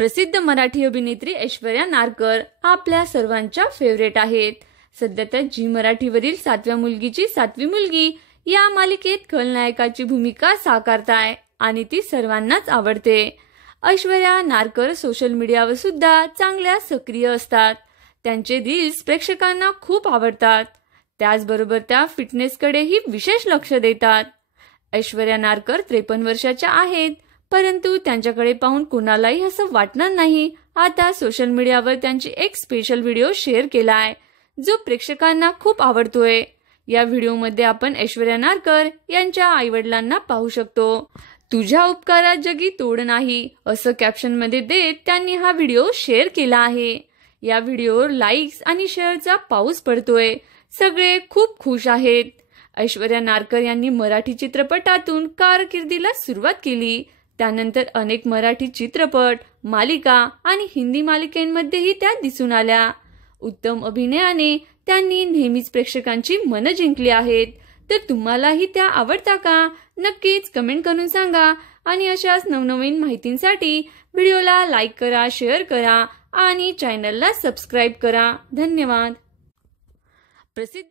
प्रसिद्ध मराठी अभिनेत्री ऐश्वर्या नारकर आपल्या सर्वांच्या फेवरेट आहेत। सध्या त्या झी मराठीवरील 7व्या मुलगीची 7वी मुलगी या मालिकेत खलनायकाची भूमिका साकारताय आणि ती सर्वांनाच आवडते। ऐश्वर्या नारकर सोशल मीडियावर सुद्धा चांगल्या सक्रिय असतात। त्यांचे रील्स प्रेक्षकांना खूप आवडतात। त्याचबरोबर त्या फिटनेसकडेही विशेष लक्ष देतात। ऐश्वर्या नारकर 53 वर्षाच्या आहेत, परंतु त्यांच्याकडे पाहून कोणालाही असं वाटणार नाही। आता सोशल मीडियावर त्यांची एक स्पेशल व्हिडिओ शेअर केलाय, जो प्रेक्षकांना खूप आवडतोय। या व्हिडिओमध्ये आपण ऐश्वर्या नारकर यांच्या आईवडिलांना पाहू शकतो। तुझ्या उपकारात जगी तोड नाही असं कॅप्शन मध्ये देत त्यांनी हा व्हिडिओ शेअर केला आहे। या व्हिडिओवर लाईक्स आणि शेअरचा पाऊस पडतोय। सगळे खूप खुश आहेत। ऐश्वर्या नारकर यांनी मराठी चित्रपटातून कारकिर्दीला सुरुवात केली। त्यानंतर अनेक मराठी चित्रपट, मालिका आणि हिंदी मालिकांमध्येही त्या दिसून आल्या। उत्तम अभिनयाने त्यांनी नेहमीच प्रेक्षकांची मनं जिंकली आहेत। तर तुम्हालाही त्या आवडता का? नक्कीच कमेंट करून सांगा आणि अशाच नवनवीन माहितींसाठी व्हिडिओला लाईक करा, शेअर करा आणि चॅनलला सबस्क्राईब करा। धन्यवाद। प्रसिद्ध